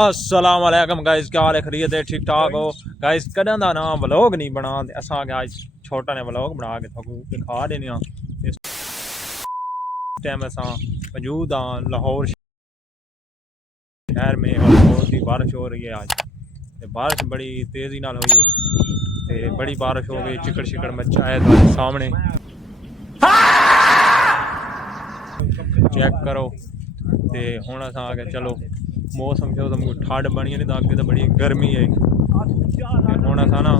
अस्सलाम वालेकुम गाइस, क्या हाल है? खरीद है? ठीक ठाक हो गाइस? कदा दा ना व्लॉग नहीं बना असा आज छोटा ने व्लॉग बना के थकू दिखा देने। इस टाइम असा मौजूद हाँ लाहौर शहर में और बहुत ही बारिश हो रही है आज। बारिश बड़ी तेज़ी नाल हुई है, बड़ी बारिश हो गई, चिकड़ शिकड़ मचा है तो सामने चेक करो। तो हुण असां आगे चलो मौसम को ठंड बनी नहीं तो अगे तो बड़ी गर्मी है। हुण असां ना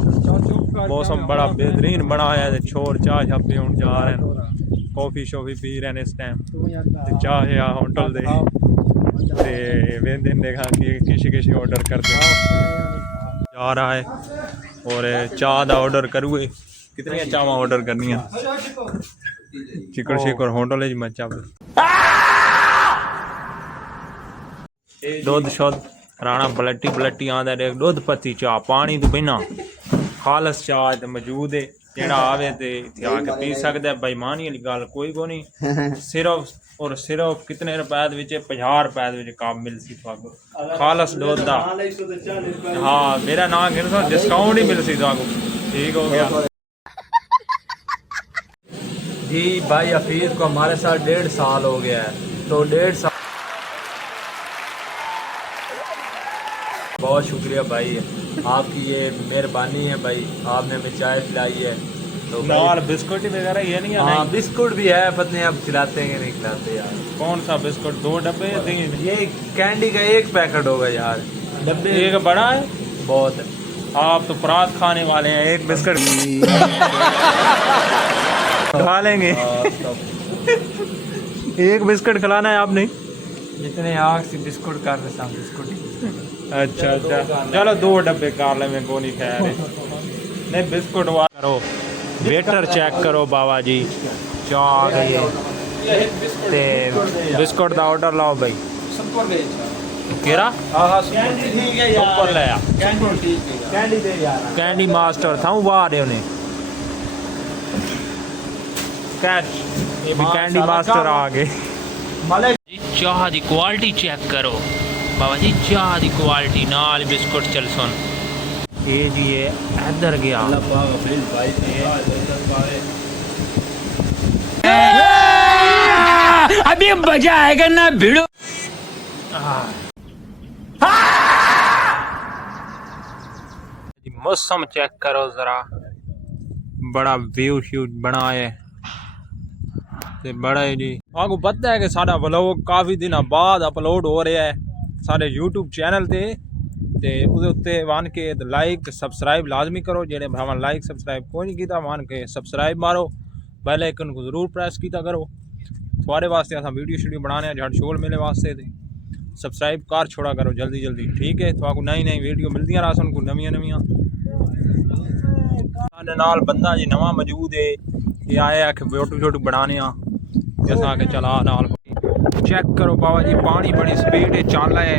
मौसम बड़ा बेहतरीन बनाया है। छोर चाह छा पीण जा रहे हैं, कॉफ़ी शॉफ़ी पी रहे हैं इस टाइम। चाह या होटल दे वेंदे देखा कि किश ऑर्डर करते जा रहा है और चाह का ऑर्डर करूए। कितनी चावा ऑर्डर करनी चिकड़ शिकड़ होटल मचा दुध शुद्ध राणा बलट्टी आंदा दुध पत्ती चाह पानी तो बिना खालस चाह तो मौजूद है। जेड़ा आवे ते इत्थे आके पी सकदा है। बेईमानी वाली गल कोई को नहीं। सिर्फ कितने रुपए दे विच 50 रुपए दे विच कप मिलसी तुहानू खालस दुध दा। हाँ मेरा नाम गिनो डिस्काउंट ही मिलसी तुहानू। ठीक हो गया जी भाई हफीज को हमारे साथ 1.5 साल हो गया है, तो 1.5 साल बहुत शुक्रिया भाई, आपकी ये मेहरबानी है भाई। आपने हमें चाय पिलाई है तो नाल बिस्कुट वगैरह ये नहीं है? हाँ बिस्कुट भी है, पता नहीं आप खिलाते हैं नहीं खिलाते यार। कौन सा बिस्कुट? 2 डब्बे या 3? ये कैंडी का 1 पैकेट होगा यार। डब्बे एक बड़ा है बहुत है। आप तो परात खाने वाले हैं। एक बिस्कुट खा लेंगे। एक बिस्कुट खिलाना है आपने? जितने आग से बिस्कुट कर रहे हैं बिस्कुट। अच्छा चलो 2 डब्बे कर ले में को नहीं खैर नहीं बिस्कुट वा करो। वेटर चेक करो बाबा जी, चाह आ गई है ते बिस्कुट का ऑर्डर लाओ भाई। केरा सुपर ले आ कैंडी मास्टर था वाह दे उन्हें कैच ये भी कैंडी मास्टर आ गए। चाह की क्वालिटी चेक करो बाबा जी, चाह की क्वालिटी नाल बिस्कुट चल सुन ये जी ये इधर गया। अभी मजा आएगा ना भिड़ो। मौसम चेक करो जरा, बड़ा व्यू श्यू बना है ते बड़ा है जी। आपको पता है कि साडा व्लॉग काफ़ी दिन बाद अपलोड हो रहा है सारे यूट्यूब चैनल ते उहदे उत्ते वन के लाइक सबसक्राइब लाजमी करो। जेडे भावें लाइक सबसक्राइब कोई नहीं कीता वन के सबसक्राइब मारो, बेल आइकन को जरूर प्रेस कीता करो। थोड़े वास्ते असां वीडियो शीडियो बनाने झट शोल मेले वास्ते थे सबसक्राइब कर छोड़ा करो जल्दी जल्दी, ठीक है? तो नई नई वीडियो मिलदियां रासन को नवियां नाल बंदा जी नवा मौजूद है। ये आया कि यूट्यूब बनाने असा के चला नाल चेक करो बाबा जी। पानी बड़ी स्पीड है चल है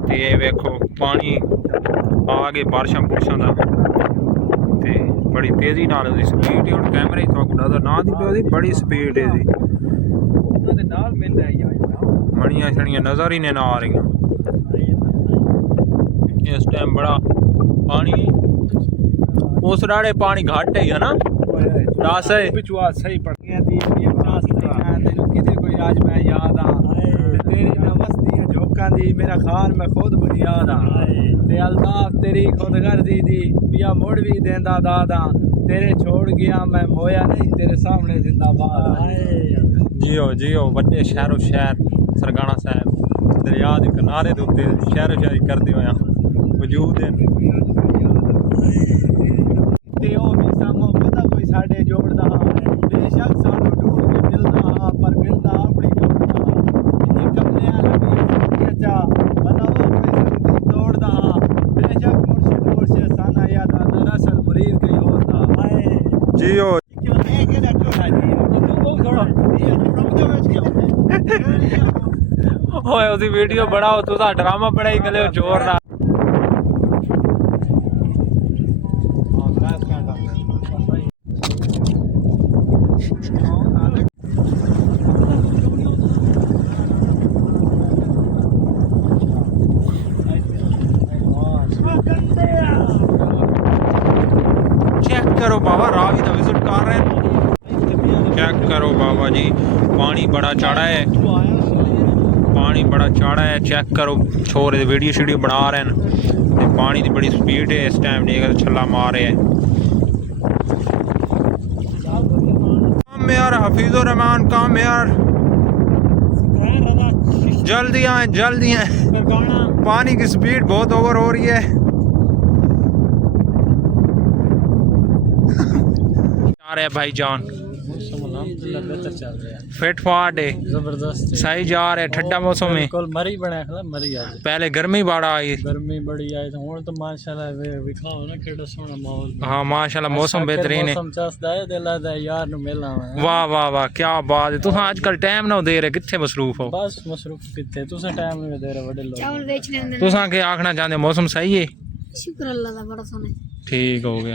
ते वेखो पानी आ गए बारिशां बुरशां दा ते बड़ी तेज़ी नाल उसकी स्पीड है। हुण कैमरे तुहानू नज़र ना दी पे बड़ी स्पीड है जी। मणियां छड़ियां नज़र ही नहीं आ रही इस टाइम। बड़ा पानी उस राड़े पानी घट है ना रास है सही पड़ गया थी कोई आज मैं याद आ तेरी नमस्ती झोंका दी मेरा खान मैं खुद बुनियाद आ ते अल्ताफ तेरी खुद कर दी पिया मुड़ भी देंदा दादा तेरे छोड़ गया मैं मोया नहीं तेरे सामने जिंदाबाद। जियो बड़े शहरों शहर सरगाना साहब दरिया के किनारे के उत्ते शहरों शायरी करते हुए मौजूद हैं। ते ओ भी सामो पता कोई साडे जोड़दा बेशक सानू ढूंढ के मिलदा पर मिलदा अपनी जोड़दा इन्हीं कमलियां लगी चा बताओ कोई सकती तोड़दा बेशक मुर्शिद साना यादा दरअसल मुरीद कोई होता जियो ओए उसकी वीडियो बनाओ तू ड्रामा बनाई गले जोर ना हुआ जी पानी बड़ा चढ़ा है पानी बड़ा चढ़ा है चेक करो छोरे वीडियो शीडियो बना रहे हैं ते पानी की बड़ी स्पीड है इस टाइम नहीं अगर छला मार रहे हैं काम यार हफीजुर रहमान काम यार जल्दी आए पानी की स्पीड बहुत ओवर हो रही है आ रहे भाई जान बेहतर चल रहा है फिट फाट है जबरदस्त सही जा रहे है ठंडा मौसम में बिल्कुल मरी बना खला मरी आज पहले गर्मी बड़ा आई गर्मी बड़ी आई तो हुन तो माशाल्लाह विखाओ ना केड़ा सोना माहौल हाँ माशाल्लाह मौसम बेहतरीन है मौसम चसदा है दिल दा यार नु मिलना है वाह वाह वाह क्या बात है तुम आजकल टाइम ना दे रहे कितने मसरूफ हो बस मसरूफ किथे तुसा टाइम नहीं दे रहे बड़े लोग चावल बेच लेंगे तुसा के आखना चाहते मौसम सही है शुक्र अल्लाह दा बड़ा सोना ठीक हो गया